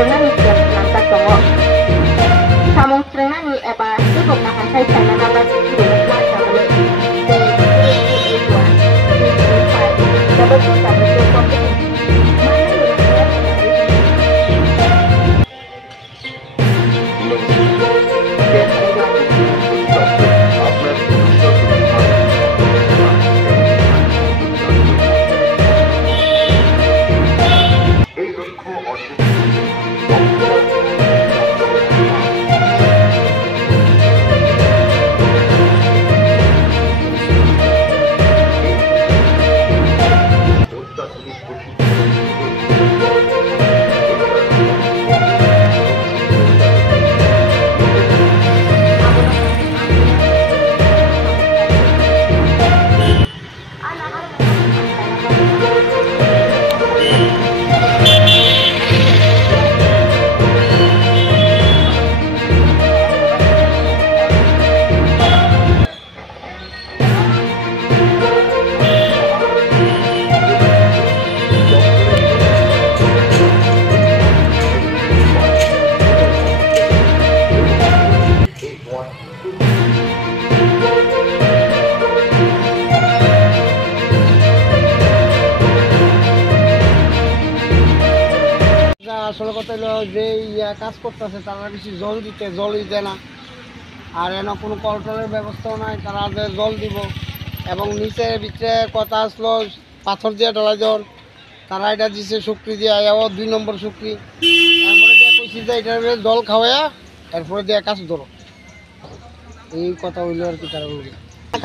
Trenani siap nanta songo. Samung Trenani eba cukup akan saya sana nanta sudah kuasa boleh. Dapat kita bersyukur. আসলে কথা হলো যে কাজ করতেছে তারা বেশি জল জলই দেয় না, আর এনে কোনো কলটলের ব্যবস্থাও নাই তারা যে জল দিব। এবং নিচের ভিতরে কথা আসলো পাথর দিয়ে ঢালা জল, তারা এটা দিছে শুক্রি দিয়ে ও 2 নম্বর শুক্রি, এরপরে দিয়ে কইছি যে এটা জল খাওয়াইয়া এরপরে দিয়ে কাজ ধরো। এই কথা হইলো আর কি। তারা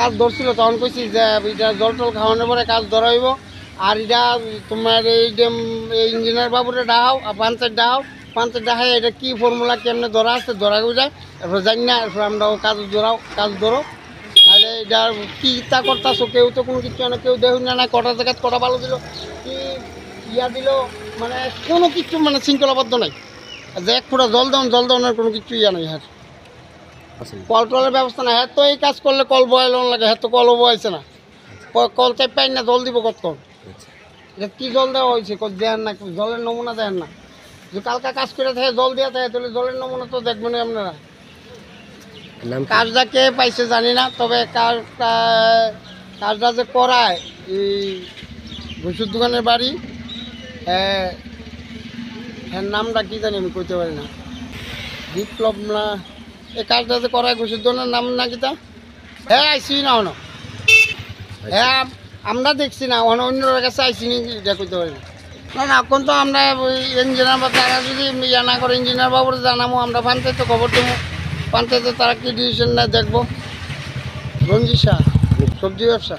কাজ ধরছিল তখন কইছি যে এটা জল টল খাওয়ানোর পরে কাজ ধরা হইব। আর এটা তোমার এই যে ইঞ্জিনিয়ার বাবুরে ডাহাও আর পাঞ্চের ডাহাই এটা কি ফর্মুলা কেমনে ধরা আছে ধরা যায়, এরপর জানি না, এরপর আমরা কাজ ধরো। তাহলে এটা কি তা করতেছো, কেউ তো কোনো কিছু না, কেউ দেখুন না কটা জায়গা কটা ভালো দিল কি দিল, মানে কোনো কিছু মানে শৃঙ্খলাবদ্ধ নাই। যে এক ফোঁটা জল দেওয়ানোর কোনো কিছু নাই। হ্যাঁ কল টলের ব্যবস্থা নাই। হ্যাঁ তো এই কাজ করলে কল বয়ালো লাগে, হ্যাঁ তো কলও বয়াইছে না, কল চাই পাই না, জল দিব কত এটা কি জল দেওয়া হয়েছে দেন না, জলের নমুনা দেন না। যে কালকা কাজ করে থাকে জল দেওয়া থাকে তাহলে জলের নমুনা তো দেখবেন আপনারা। কাজটা কে পাইছে জানি না, তবে কাজটা যে করায় এই ঘুষুর দোকানের বাড়ি, হ্যাঁ নামটা কি জানি আমি কইতে পারি না, বিপ্লব না, এই কাজটা যে করায় ঘুষুর দোকানের নাম না কিতা। হ্যাঁ আইসি না হনো, হ্যাঁ আমরা দেখছি না, অন্যের কাছে আইসি নি এটা করতে পারি না। এখন তো আমরা ওই ইঞ্জিনিয়ার বা তারা যদি না করে ইঞ্জিনিয়ার বাবুরে জানাবো, আমরা পঞ্চায়েতে খবর দেবো, পঞ্চায়েতে তারা কি ডিসিশন নেয় দেখবো। রঞ্জিত শাহ, সবজি ব্যবসা।